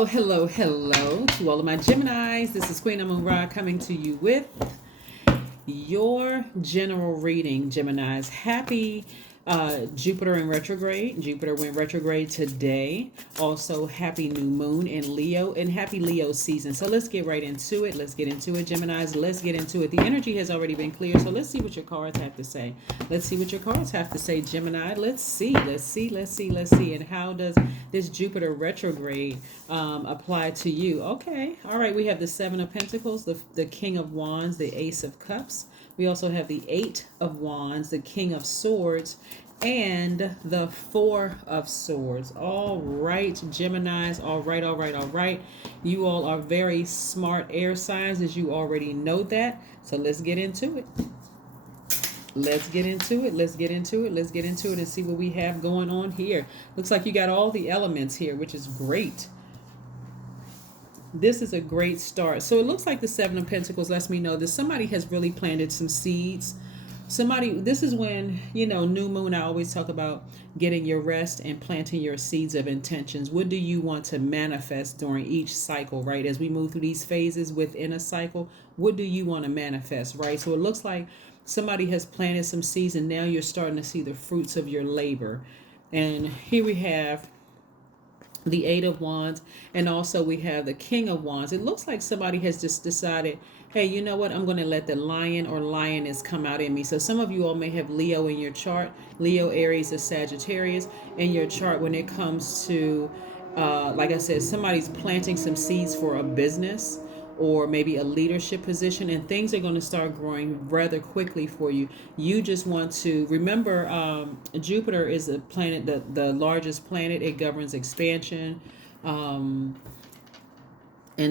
Oh, hello to all of my Geminis. This is Queen of Moon Ra coming to you with your general reading, Geminis. Happy Jupiter in retrograde. Jupiter went retrograde today. Also, happy new moon in Leo and happy Leo season. So let's get right into it. Let's get into it, Geminis. Let's get into it. The energy has already been cleared. So let's see what your cards have to say. Let's see what your cards have to say, Gemini. Let's see. And how does this Jupiter retrograde apply to you? Okay. All right. We have the Seven of Pentacles, the King of Wands, the Ace of Cups. We also have the Eight of Wands, the King of Swords, and the Four of Swords. All right, Geminis. All right. You all are very smart air signs, as you already know that. So let's get into it. Let's get into it and see what we have going on here. Looks like you got all the elements here, which is great. This is a great start. So it looks like the Seven of Pentacles lets me know that somebody has really planted some seeds. This is when, new moon, I always talk about getting your rest and planting your seeds of intentions. What do you want to manifest during each cycle, right? As we move through these phases within a cycle, what do you want to manifest, right? So it looks like somebody has planted some seeds and now you're starting to see the fruits of your labor. And here we have the Eight of Wands, and also we have the King of Wands. It looks like somebody has just decided, hey, you know what? I'm going to let the lion or lioness come out in me. So some of you all may have Leo in your chart, Leo, Aries, or Sagittarius in your chart when it comes to, like I said, somebody's planting some seeds for a business or maybe a leadership position, and things are going to start growing rather quickly for you. You just want to remember, Jupiter is a planet, the largest planet. It governs expansion, and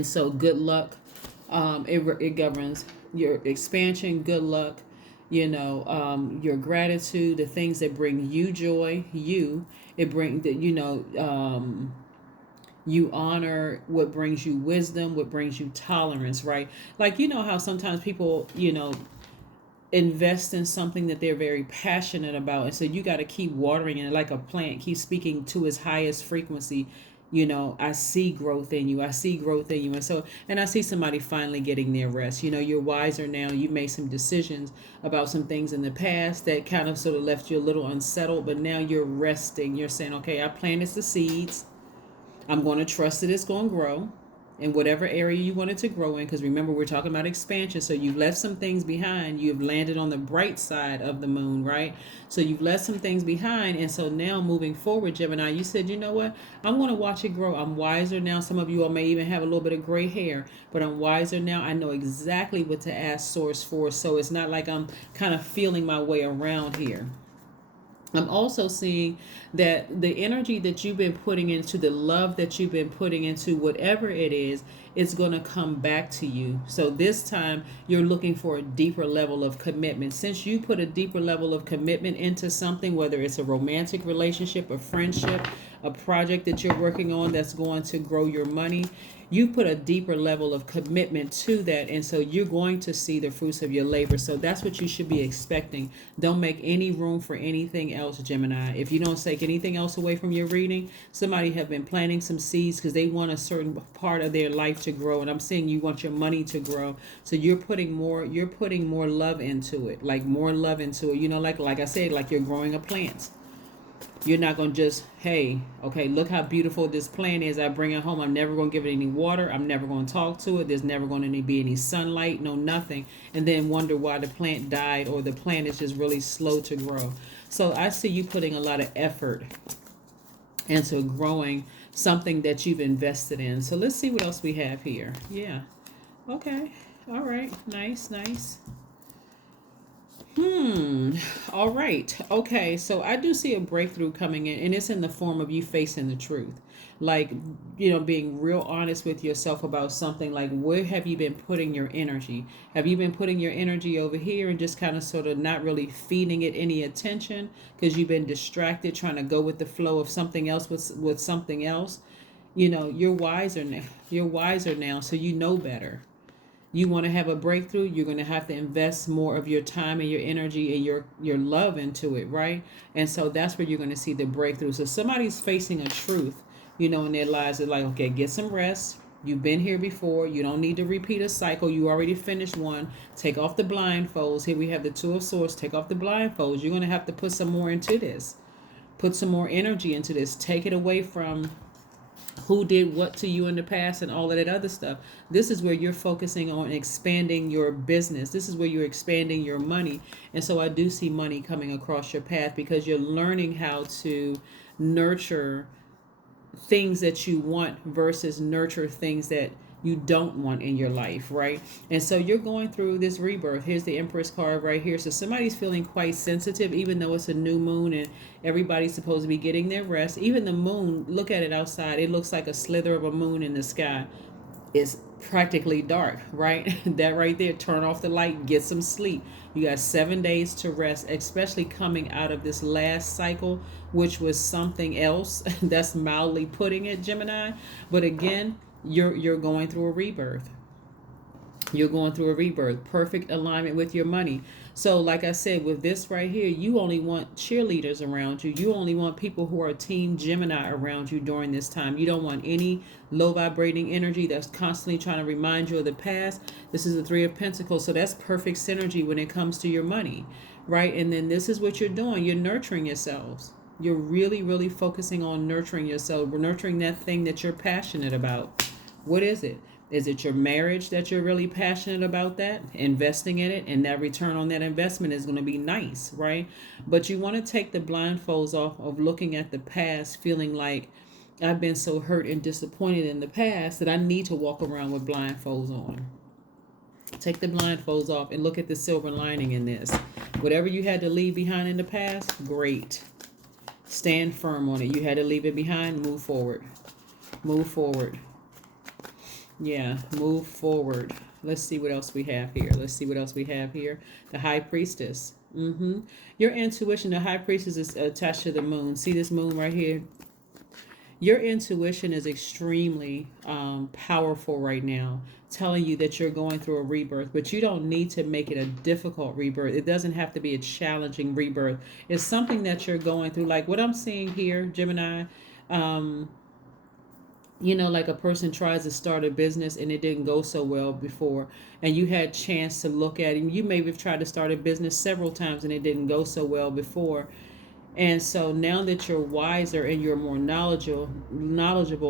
so good luck. It governs your expansion, good luck, your gratitude, the things that bring you joy. It brings that, you honor what brings you wisdom, what brings you tolerance, right? Like, how sometimes people, invest in something that they're very passionate about. And so you got to keep watering it like a plant, keep speaking to its highest frequency. I see growth in you. And I see somebody finally getting their rest. You're wiser now. You made some decisions about some things in the past that kind of sort of left you a little unsettled, but now you're resting. You're saying, okay, I planted the seeds. I'm going to trust that it's going to grow in whatever area you want it to grow in. Because remember, we're talking about expansion. So you've left some things behind. You've landed on the bright side of the moon, right? So you've left some things behind. And so now moving forward, Gemini, you said, you know what? I'm going to watch it grow. I'm wiser now. Some of you all may even have a little bit of gray hair, but I'm wiser now. I know exactly what to ask Source for. So it's not like I'm kind of feeling my way around here. I'm also seeing that the energy that you've been putting into, the love that you've been putting into whatever it is, it's going to come back to you. So this time you're looking for a deeper level of commitment. Since you put a deeper level of commitment into something, whether it's a romantic relationship, a friendship, a project that you're working on that's going to grow your money, you put a deeper level of commitment to that, and so you're going to see the fruits of your labor. So that's what you should be expecting. Don't make any room for anything else, Gemini. If you don't take anything else away from your reading, somebody have been planting some seeds because they want a certain part of their life to grow, and I'm saying you want your money to grow. So you're putting more love into it, like more love into it. Like I said, like you're growing a plant. You're not going to just, hey, okay, look how beautiful this plant is. I bring it home. I'm never going to give it any water. I'm never going to talk to it. There's never going to be any sunlight, no nothing. And then wonder why the plant died or the plant is just really slow to grow. So I see you putting a lot of effort into growing something that you've invested in. So let's see what else we have here. Yeah. Okay. All right. Nice. All right. Okay. So I do see a breakthrough coming in, and it's in the form of you facing the truth. Like, being real honest with yourself about something. Like, where have you been putting your energy? Have you been putting your energy over here and just kind of sort of not really feeding it any attention because you've been distracted trying to go with the flow of something else with something else? You're wiser now. So you know better. You want to have a breakthrough, you're going to have to invest more of your time and your energy and your love into it, right? And so that's where you're going to see the breakthrough. So somebody's facing a truth in their lives. They're like, okay, get some rest. You've been here before. You don't need to repeat a cycle. You already finished one. Take off the blindfolds. Here we have the Two of Swords. Take off the blindfolds. You're going to have to put some more into this. Put some more energy into this. Take it away from who did what to you in the past and all of that other stuff. This is where you're focusing on expanding your business. This is where you're expanding your money. And so I do see money coming across your path because you're learning how to nurture things that you want versus nurture things that you don't want in your life, right? And so you're going through this rebirth. Here's the Empress card right here. So somebody's feeling quite sensitive, even though it's a new moon and everybody's supposed to be getting their rest. Even the moon, look at it outside. It looks like a slither of a moon in the sky. It's practically dark, right? That right there, turn off the light, get some sleep. You got 7 days to rest, especially coming out of this last cycle, which was something else. That's mildly putting it, Gemini. But again, you're going through a rebirth. You're going through a rebirth. Perfect alignment with your money. So like I said, with this right here, you only want cheerleaders around you. You only want people who are Team Gemini around you during this time. You don't want any low vibrating energy that's constantly trying to remind you of the past. This is the Three of Pentacles. So that's perfect synergy when it comes to your money, right? And then this is what you're doing. You're nurturing yourselves. You're really, really focusing on nurturing yourself. We're nurturing that thing that you're passionate about. What is it? Is it your marriage that you're really passionate about that? Investing in it, and that return on that investment is going to be nice, right? But you want to take the blindfolds off of looking at the past, feeling like I've been so hurt and disappointed in the past that I need to walk around with blindfolds on. Take the blindfolds off and look at the silver lining in this. Whatever you had to leave behind in the past, great. Stand firm on it. You had to leave it behind, move forward. Move forward. Yeah, move forward. Let's see what else we have here. The High Priestess. Your intuition, the High Priestess is attached to the moon. See this moon right here? Your intuition is extremely powerful right now, telling you that you're going through a rebirth, but you don't need to make it a difficult rebirth. It doesn't have to be a challenging rebirth. It's something that you're going through. Like what I'm seeing here, Gemini, like a person tries to start a business and it didn't go so well before, and you had chance to look at it. You maybe have tried to start a business several times and it didn't go so well before. And so now that you're wiser and you're more knowledgeable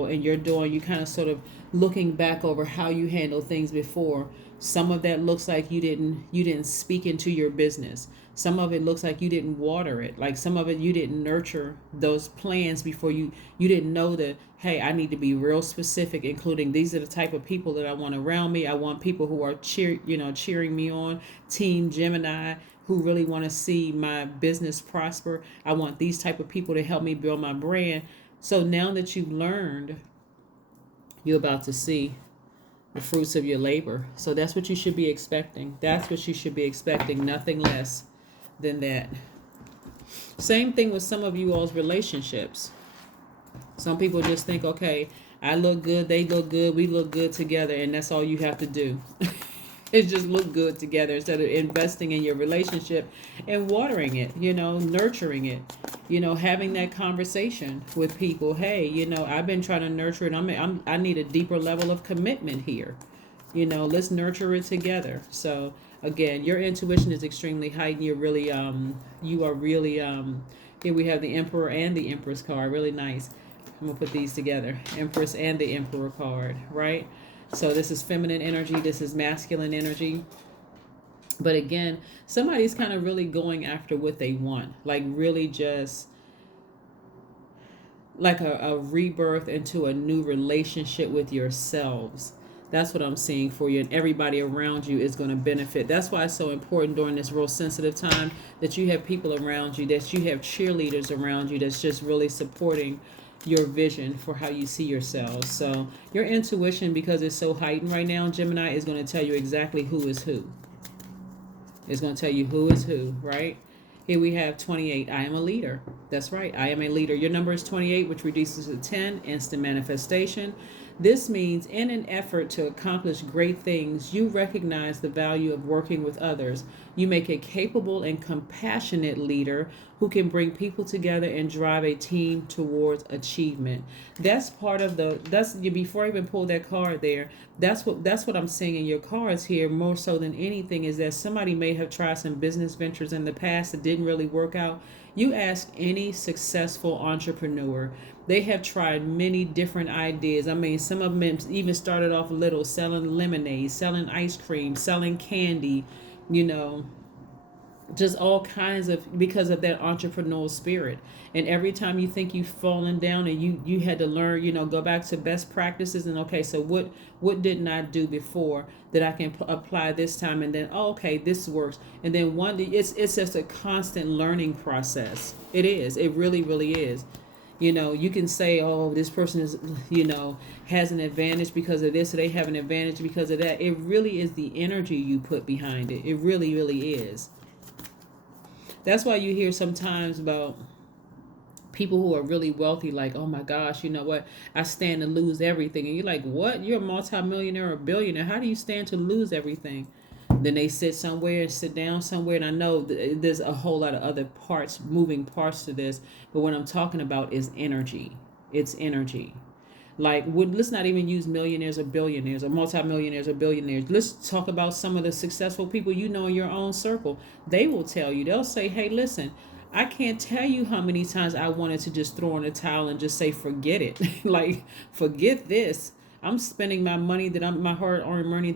and you kind of sort of looking back over how you handled things before. Some of that looks like you didn't speak into your business. Some of it looks like you didn't water it. Like some of it you didn't nurture those plans before you didn't know that, hey, I need to be real specific, including these are the type of people that I want around me. I want people who are cheering me on, Team Gemini, who really want to see my business prosper. I want these type of people to help me build my brand. So now that you've learned, you're about to see the fruits of your labor. So that's what you should be expecting. Nothing less than that. Same thing with some of you all's relationships. Some people just think, okay, I look good, they look good, we look good together, and that's all you have to do. Is just look good together instead of investing in your relationship and watering it, nurturing it, having that conversation with people. Hey, I've been trying to nurture it. I need a deeper level of commitment here. Let's nurture it together. So again, your intuition is extremely heightened. You're really, here we have the Emperor and the Empress card. Really nice. I'm gonna put these together. Empress and the Emperor card, right? So this is feminine energy. This is masculine energy. But again, somebody's kind of really going after what they want. Like really just like a rebirth into a new relationship with yourselves. That's what I'm seeing for you. And everybody around you is going to benefit. That's why it's so important during this real sensitive time that you have people around you, that you have cheerleaders around you that's just really supporting your vision for how you see yourselves. So your intuition, because it's so heightened right now, Gemini, is going to tell you exactly who is who. It's going to tell you who is who, right? Here we have 28. I am a leader. That's right. I am a leader. Your number is 28, which reduces to 10. Instant manifestation. This means in an effort to accomplish great things, you recognize the value of working with others. You make a capable and compassionate leader who can bring people together and drive a team towards achievement. That's part of the that's you before I even pull that card there. That's what I'm seeing in your cards here more so than anything is that somebody may have tried some business ventures in the past that didn't really work out. You ask any successful entrepreneur, they have tried many different ideas. I mean, some of them even started off little, selling lemonade, selling ice cream, selling candy, you know, just all kinds of because of that entrepreneurial spirit. And every time you think you've fallen down and you had to learn, go back to best practices and okay, so what didn't I do before that I can apply this time, and then okay, this works. And then it's just a constant learning process. It really is. You can say, oh, this person is, has an advantage because of this, or they have an advantage because of that. It really is the energy you put behind it. It really is. That's why you hear sometimes about people who are really wealthy, like, oh my gosh, you know what? I stand to lose everything. And you're like, what? You're a multimillionaire or a billionaire. How do you stand to lose everything? Then they sit somewhere and sit down somewhere. And I know there's a whole lot of other moving parts to this. But what I'm talking about is energy. It's energy. Like, let's not even use millionaires or billionaires or multimillionaires or billionaires. Let's talk about some of the successful people in your own circle. They will tell you, they'll say, hey, listen, I can't tell you how many times I wanted to just throw in a towel and just say, forget it. Like, forget this. I'm spending my money my hard-earned money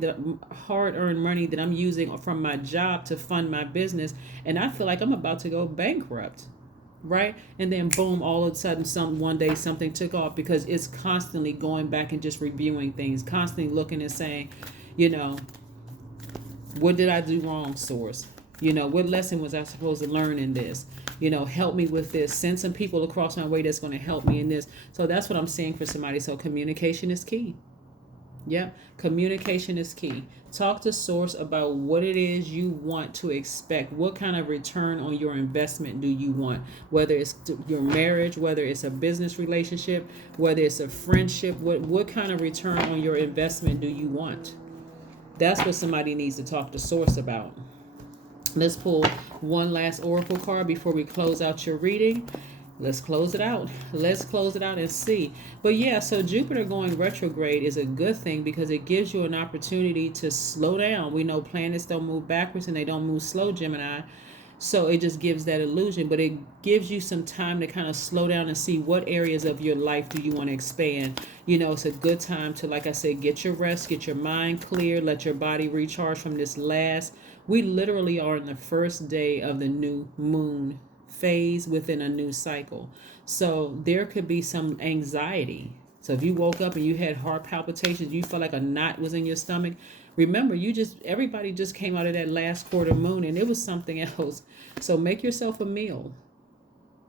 that I'm using from my job to fund my business, and I feel like I'm about to go bankrupt. Right? And then boom, all of a sudden one day something took off because it's constantly going back and just reviewing things, constantly looking and saying, what did I do wrong, source? What lesson was I supposed to learn in this? Help me with this. Send some people across my way that's going to help me in this. So that's what I'm saying for somebody. So communication is key. Yeah, communication is key. Talk to source about what it is you want to expect. What kind of return on your investment do you want? Whether it's your marriage, whether it's a business relationship, whether it's a friendship, what kind of return on your investment do you want? That's what somebody needs to talk to source about. Let's pull one last oracle card before we close out your reading. Let's close it out. Let's close it out and see. But yeah, so Jupiter going retrograde is a good thing because it gives you an opportunity to slow down. We know planets don't move backwards and they don't move slow, Gemini. So it just gives that illusion, but it gives you some time to kind of slow down and see what areas of your life do you want to expand. It's a good time to, like I said, get your rest, get your mind clear, let your body recharge from this we literally are in the first day of the new moon phase within a new cycle. So there could be some anxiety. So if you woke up and you had heart palpitations, you felt like a knot was in your stomach, remember, everybody just came out of that last quarter moon and it was something else. So make yourself a meal.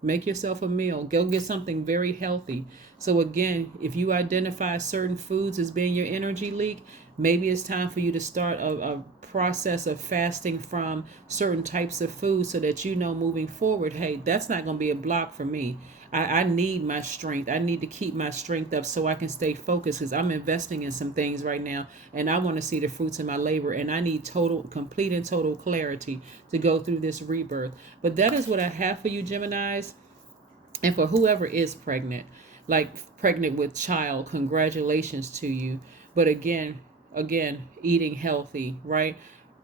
Make yourself a meal. Go get something very healthy. So again, if you identify certain foods as being your energy leak, maybe it's time for you to start a process of fasting from certain types of food so that moving forward, hey, that's not going to be a block for me. I need my strength. I need to keep my strength up so I can stay focused because I'm investing in some things right now and I want to see the fruits of my labor, and I need complete and total clarity to go through this rebirth. But that is what I have for you, Geminis. And for whoever is pregnant, like pregnant with child, congratulations to you. But again, eating healthy, right?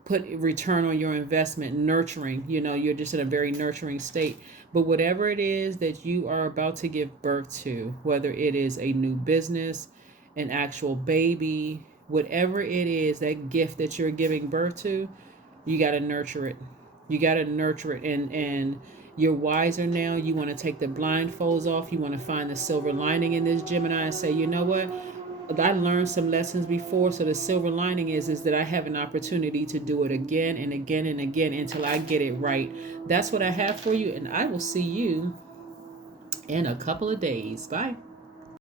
Put return on your investment, nurturing, you're just in a very nurturing state. But whatever it is that you are about to give birth to, whether it is a new business, an actual baby, whatever it is, that gift that you're giving birth to, you got to nurture it. You got to nurture it. And you're wiser now. You want to take the blindfolds off. You want to find the silver lining in this, Gemini, and say, you know what? I learned some lessons before, so the silver lining is that I have an opportunity to do it again and again and again until I get it right. That's what I have for you, and I will see you in a couple of days. Bye.